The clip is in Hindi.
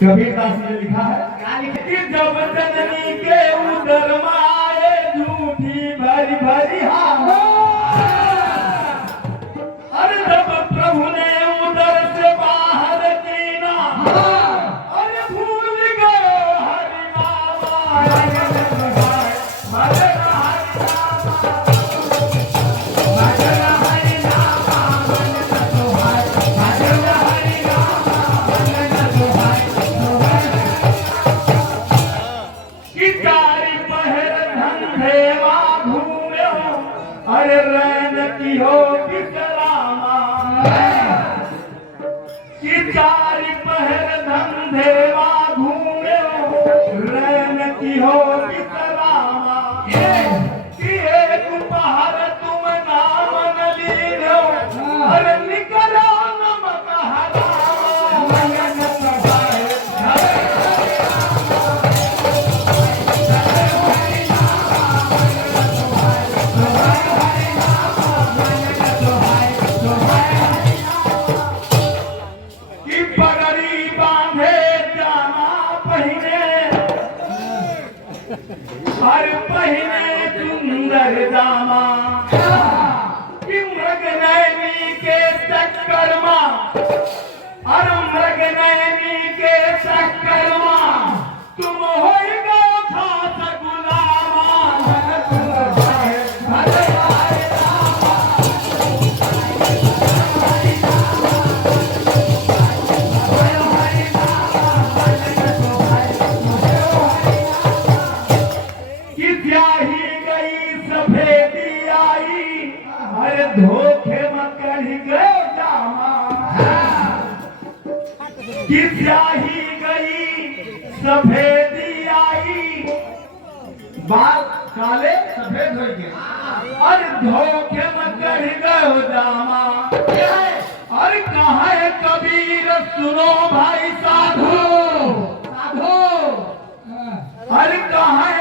कबीर दास ने लिखा है कि जब जननी के उदर माए झूठी भरी भरी अरे जब प्रभु ने उदर से बाहर कीना अरे भूल गए हरि अरे रैन की हो बिकरामा कि चारि पहर धंधेवा घूमे रैन की हो बिकरामा कि एक पहर तुम नाम न लीनो अरे निकलो नमक हरामा हर पहिने सुंदर दामा कि मृग नैनी के चक्कर और मृग नैनी के चक्कर तुम हो गए खास गुलामा अरे धोखे मत कही गए जामा कि स्याही गई सफेदी आई बाल काले सफेद हो गए अरे धोखे मत कही गए जामा अरे कहाँ है कबीर सुनो भाई साधो साधो अरे कहाँ